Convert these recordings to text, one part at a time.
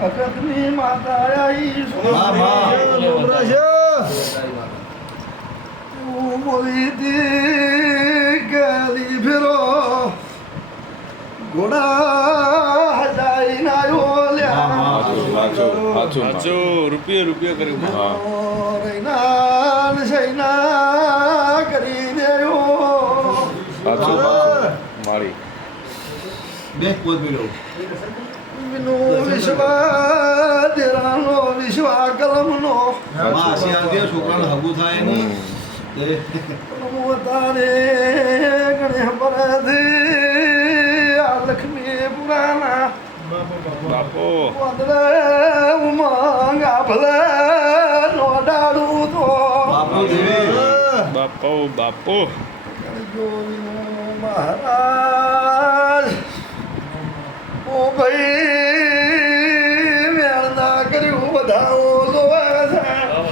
ભગતની માતા આઈ બોલી દી ગલી ફેરો ઘોડા જાય ના રૂપિયો કર્યું રૈના સૈના કરી દેયો મારી વિશ્વા દેરાનો વિશ્વા કલમનો છોકરાને હગું થાય નહીં તારે ગણે પરથી આ લક્ષ્મી પુરાણા બાપો ઉમંગ ભલે નોડાડું તો બાપો બાપો મહારાજ ઓ ભાઈ મેળ ના કર્યું બધા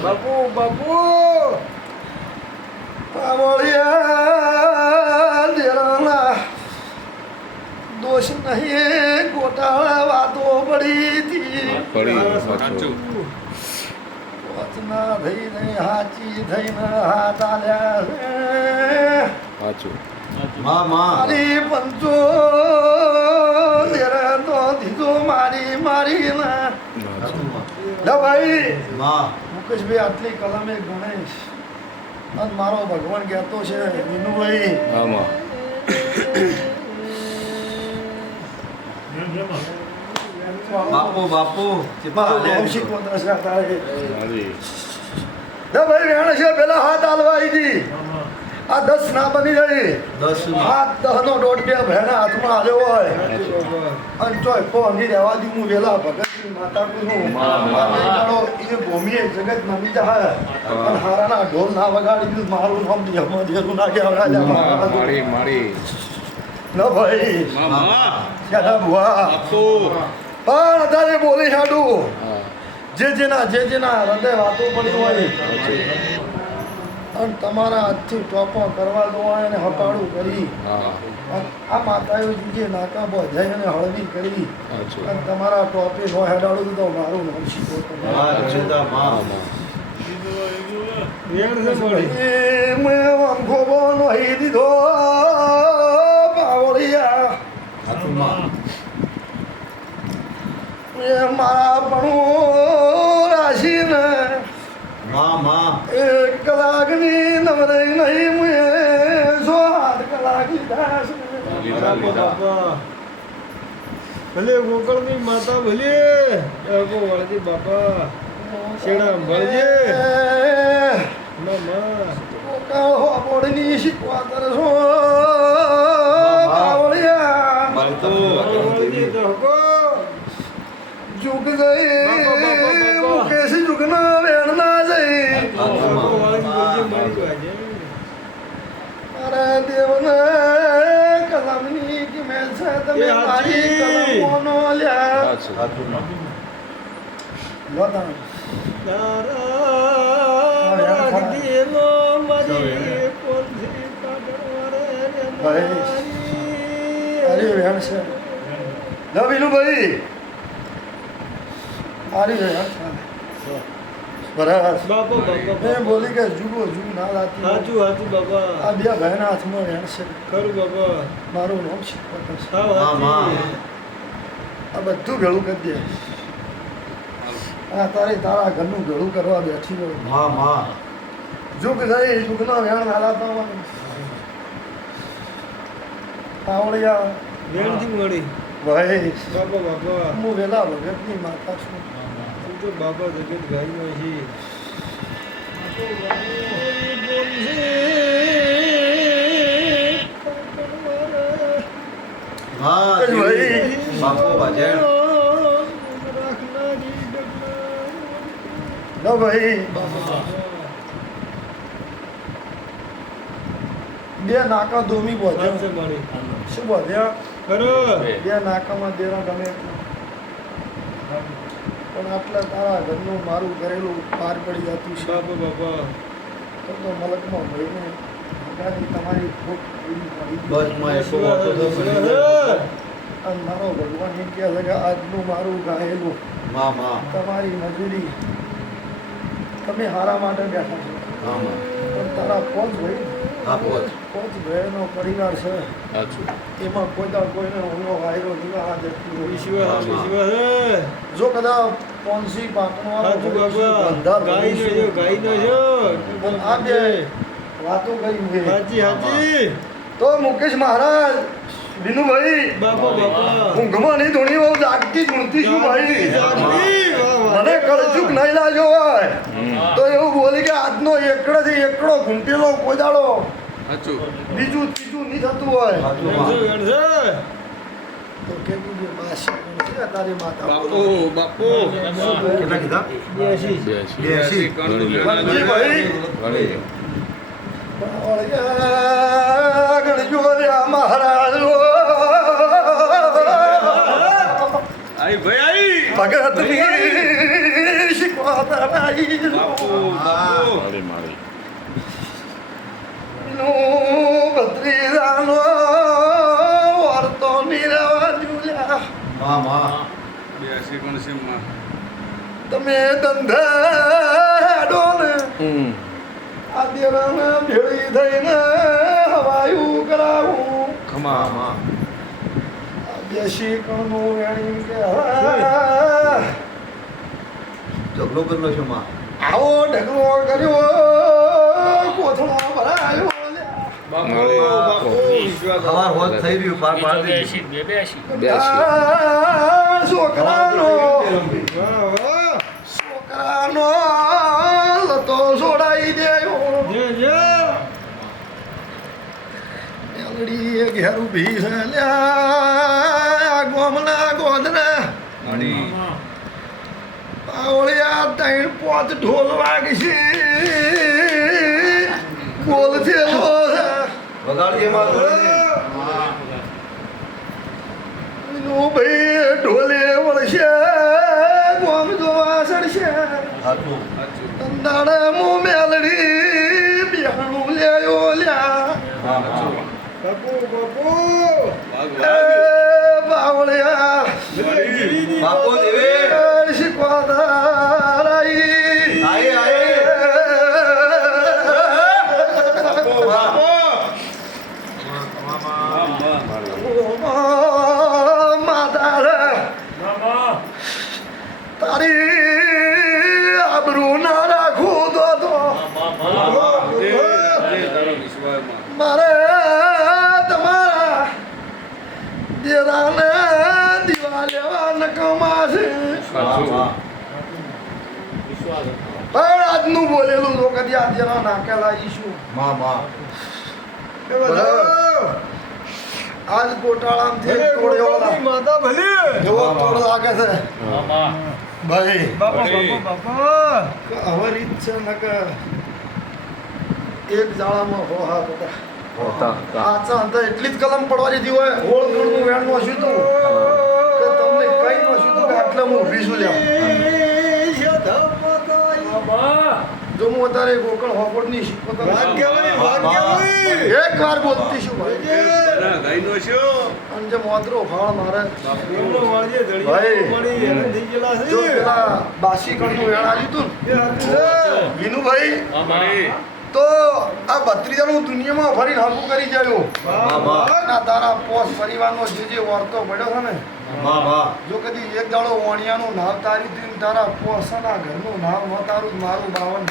બાપુ બાપુ પાવળિયા દેરાના દોષ નહીં ગોટાળા વાતો પડી હતી વચના થઈને હાચી થઈને હાથ આલ્યા છે મારી પંચો દેરા તો દીધો મારી ના ભાઈ મુકેશભાઈ આટલી કલમે ગણેશ અને મારો ભગવાન કહેતો છે વિનુભાઈ બાપુ ભાઈ વેણ છે પેલા હાથ હાલવાઈ હતી આ 10 ના બની રહી 10 આ 10 નો દોઢ બે ભેણા હાથમાં આવ્યો હોય અને ચોય પોની રહેવા દી હું વેલા ભગતની માતા કુનું એ ભૂમિએ જગત નમી જાય અને હારાના ઢોલ ના વગાડી દીધું મારું નામ દેરું ના કહેવાય મારી ન ભાઈ ક્યાં ભુવા પણ અત્યારે બોલી છાડું જે જેના હૃદય વાતો પડી હોય અને તમારા હાથથી ટોપો કરવા દો અને હપાડું કરી આ માતાઓ જે નાકા બોધાઈ અને હળવી કરી અને તમારા ટોપે નો હેડાડું તો મારું નામ શીખો દીધો પાવળિયા મારા પણ રાશિને એક કલાકની નવરે નહીં મેં 7 કલાક લીધા ભલે ગોકળની માતા ભલે વળજી બાપા શેડા ભળજે બોડની શીખવા તરસો બાવળિયા જુગ ગઈ મુકેશ જુગના વેણ ના જઈ મારા દેવને કલમની કિમેલ છે તમે મારી કલમોનો લ્યા લોતા અરે વેણ છે લવીલું ભાઈ આરી વેણ બરાબર મેં બોલી કે જુગો જુગ ના લાતી હાચું બાબા આ બે ભાઈના હાથમાં વેણ છે ખરું બાબા મારું નામ શીખવા આ બધું ભેળું કરી દે આ તારા ઘરનું ભેળું કરવા બેઠી હોય જુગ થઈ જુગના વેણ ના લાતા હોય પાવળિયા વેણથી મળી ભાઈ બાપા હું વેલા ભગતની માતા છું તું તો બાબા જગત ગાઈનો છે બાપુ ભજન લો ભાઈ બે નાકા દોમી બોધ્યો શું બોધ્યા ખરો બે નાકામાં દેરા ગમે પણ આટલા તારા ઘરનું મારું કરેલું પાર પડી જતું છે બાપા તો મલકમાં ભાઈને ભગાડી તમારી ખોટ પૂરી પડી બસ માં એટલો વાતો તો કરી દે. અને મારો ભગવાન એમ કહે છે કે આજનું મારું ગાયેલું માં માં તમારી મજૂરી તમે હારા માટે બેઠા છો હા માં પણ તારા પોચ ભાઈ આપો જ. પોચ ભાઈનો પરિવાર છે સાચું એમાં કોઈ દાડ કોઈને ઊંડો વાયરો નહીં આ જતું હોય. વિશ્વાસ જો કદાચ પોન્સી પાકણવાળો સાચું હોય, બાપા ધંધા ગાઈ નો ભરીશું. છો ગાઈ નો છો પણ આ બે વાતો કરી છે. હાજી હાજી તો મુકેશ મહારાજ વિનુભાઈ બાપા ઊંઘમાં નહીં ધોણી બહુ જાગતી ધૂણતી છું ભાઈ જાગતી, વાહ, વાહ. મને કળચુક નહીં લાગ્યો હોય તો એવું બોલી કે આજનો એકડેથી એકડો ઘૂંટેલો કોદાળો સાચું બીજું ત્રીજું નહીં થતું હોય સાચું માં. ગણશે તો કેવું છે બાસી ગણશે તારી માતા બાપુ બાપુ કેટલા કીધા 82 82 ગણજી ભાઈ ઘણી ગણજો રહ્યા મહારાજ આઈ ભાઈ ભગતની શીખવાતા બાપુ બાપુ મારી મારી ભત્રીજાનો વર્તો નીરવા ઝૂલ્યા માં માં 82 ગણશે માં તમે ધંધા ને હમ આ દેરાને ભેળી થઈને હવાયું કરાવું ખમા માં દેશી કણનું વેણી કે ઝઘડો કરલો છે માં આવો ઢગલો કર્યો કોથળો ભરાયો બાપુ વિશ્વાસ સવાર હોત થઈ રહ્યું પાર પાડી દીધું. 82 છોકરાનો વાહ વાહ છોકરાનો લતો છોડાઈ દેયો જે જે મેલડી ઘેર ઊભી છે લ્યા ગોમના ગોદરા મણી પાવળિયા ત્રણ પોચ ઢોલ વાગશે બોલ થેલો છે વગાડજે માં થોડી. ભાઈ ઢોલે વળશે ગોમ જોવા ચડશે સાચું અંદાડે મો મેલડી બિહાણું લેયો લ્યા હા માં બાપુ એ બાવળિયા બાપુ દેવી શીખવાદાર આઈ આઈ તારી આબરૂ ના રાખું તો મારે તમારા દેરાને દીવા લેવા નકામા છે માં માં પણ આજનું બોલેલું તો કદી આ દેરા નાખેલા ઈશું માં માં આજ ગોટાળામાંથી તોડ્યો માતા ભલી જેવો તોડ લાગે છે ભાઈ બાપા હવે રીત છે ને કે એક જાળામાં હો હાથ હતા હોતા આચા અંતર એટલી જ કલમ પડવા દીધી હોય હોળ ગણનું વેણનું હશું તું કે તમને કઈ ન હશું તું કે આટલે હું ઊભી છું લ્યા જો હું અત્યારે ગોકળ હોપડની શીખવતા એક વાર બોલતી છું ભાઈ અને જે મોદરો ફાળ મારે જો પેલા બાસી કણનું વેણ આવ્યું તું ને, વિનુભાઈ તો આ ભત્રીજાનું દુનિયામાં ફરીને હકું કરી જાયું ના તારા પોસ પરિવારનો જે વર્તો પડ્યો છે ને માં માં જો કદી એક દાડો વાણિયાનું નામ તારી દીધું ને તારા પોસના ઘરનું નામ ન તારું જ મારું બાવન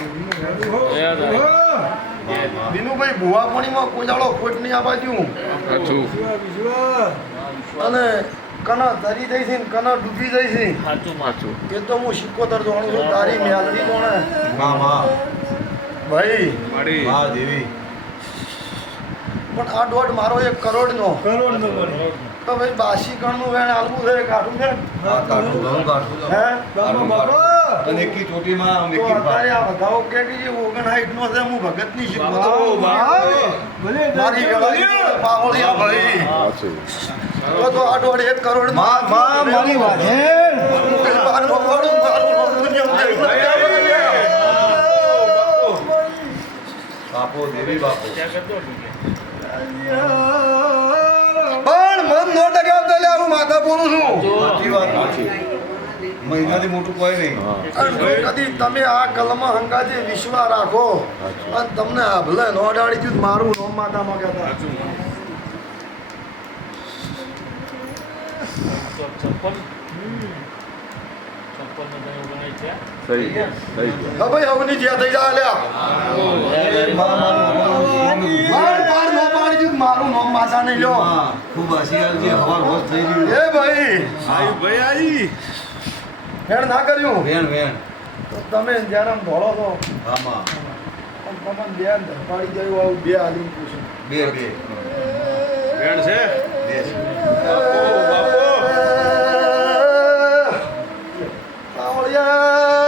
વિનુભાઈ ભુવાપણીમાં કોઈ દાડો ખોટ નહીં આપવા દ્યું સાચું અને કના તરી જાય છે ને કના ડૂબી જાય છે સાચું એ તો હું સિક્કોતર જાણું છું તારી મેલડી કોણે માં માં ભાઈ મળી માં દેવી પણ આ દોઢ મારો 1 કરોડનો કરોડ નો મળે તો ભાઈ બાસી કણનું વેણ આલવું છે કાઢું છે હા કાઢું ઘણું કાઢું હે બાપા અને એકી ચોટીમાં તો મેકી અત્યારે આ બધાઓ કે જે 59 નો છે હું ભગતની શીખવતો ભલે મારી વેળા પાવળિયા ભાઈ સાચું તો આ દોઢ 1 કરોડ માં માં મારી વાત મુકેશ મારું બાપો દેવી બાપો પણ મન નો ટકાવતા લે હું માતા બોલું છું સાચી વાત છે મહિનાથી મોટું કોઈ નહીં અને જો કદી તમે આ કલમ હંગાથી વિશ્વાસ રાખો અને તમને ભલે નો અડાડી દીધું મારું નોમ માતામાં કહેતા થઈ ગયા થઈ ગયા હા ભાઈ હવની જ્યાં થઈ જાય લ્યા બાર નો પાડી દીધું મારું નોમ માતા નહીં લ્યો ખૂબ હસિયાલ છે હવાર હોશ થઈ રહ્યું એ ભાઈ આવી ભાઈ આવી હેડ ના કર્યું વેણ વેણ તો તમે જ્યારે આમ દોડો છો આમાં તમને બે પાડી જાય આવું બે આલી પૂછું બે બે વેણ છે બે છે.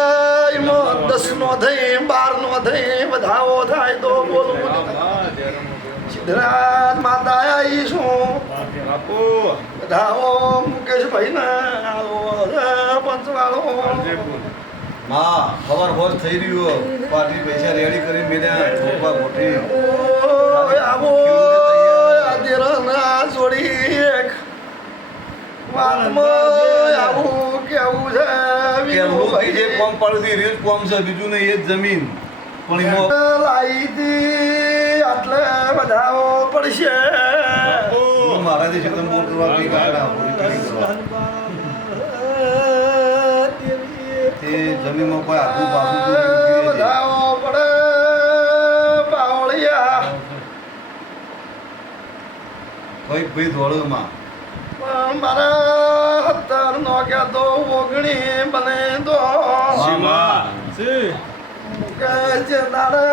આવળિયામાં 10 નો થઈ 12 નો થઈ વધાવો થાય તો બોલવું સિદ્ધરાજ માતા આવી છું બાપુ વધાવો મુકેશભાઈ ના પંચવાળો માં હવાર હોશ થઈ રહ્યું પાર્ટી પૈસા રેડી કરી મેલ્યા ચોપા ગોઠવી આવો આદિરના જોડી એક વાતમાં આવું કેવું છે કે રોગી જે કોમ પડતી રીત કોમ છે બીજું નહીં એ જ જમીન પણ એમાં લાઈ દી આટલે બધાઓ પડશે હું મારા જે શબ્દ બોલ કરવા કઈ ગાડા પૂરી કરી કરવા તે જમીનમાં કોઈ આખું પાછું કોઈ ઉભી રહે છે. બધાઓ પડે પાવળિયા કોઈ ભાઈ દોડમાં પણ મારા 17 નો કહેતો 19 બને તો સીમા કે જે દાડે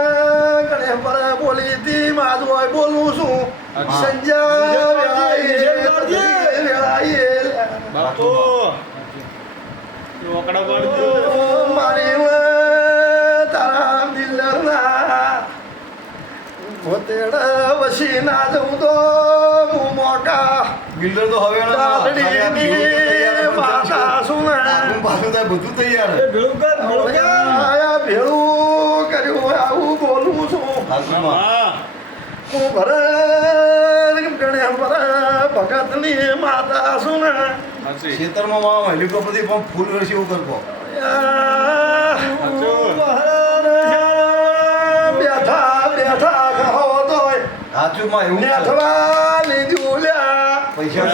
ગણે પર બોલી હતી માજ હોય બોલું છું સંજય વેળાએ બાપુ ઓકડા પાડજો મારી તારા દિલના પોતેડ વસી ના જવું તો હું મોકા બિલ્ડર તો હવે માતા સુના પાછું થાય બધું તૈયાર આયા ભેળું કર્યું આવું બોલું છું હાથમાં હું ભરે ગણે ભરે ભગતની માતા સુના સાચી ખેતરમાં માં હેલિકોપ્ટરથી પણ ફૂલ રસી એવું કરવો બેઠા બેઠા કહો તોય હાથમાં એવું છે. નેઠવા લીધું લ્યા પૈસા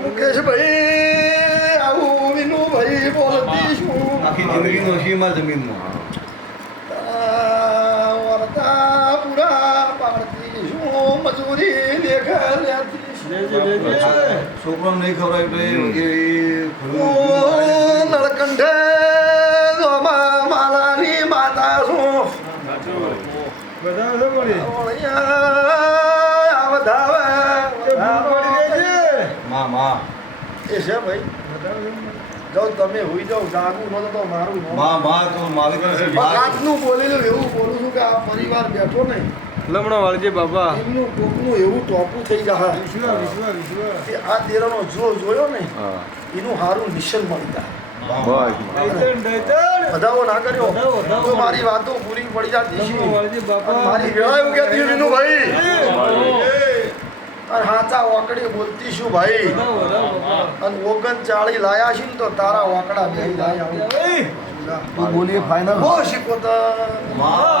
મુકેશભાઈ આવું વિનુભાઈ બોલતી છું આખી જિંદગી નોશીમાં જમીનમાં વરતા પૂરા પાડતી છું મજૂરી લેખ લેતી છોકરાને નહીં ખવડાવ્યું તો એ ખરું નળકંઠે માલાની માતા છું માં માં એ છે ભાઈ જાઓ તમે હોઈ જાઓ જાગું ન તો મારું માં માં તો માલિક છે માં રાતનું બોલેલું એવું બોલું છું કે આ પરિવાર બેઠો નહીં લમણો વાળજે બાબા એમનું કોકનું એવું ટોપું થઈ જાય કે આ દેરાનો જો જોયો ને હા એનું સારું નિશાન મળી જાય બસ બધાઓ ના કર્યો તો મારી વાતો પૂરી પડી જતી છે અને મારી વેળા એવું કહેતી વિનુભાઈ અને હાચા ઓકડી બોલતી શું ભાઈ અને 39 લાયા છે ને તો તારા ઓકડા બે લાયા તો બોલીએ ફાઇનલ બહુ શીખો તો માં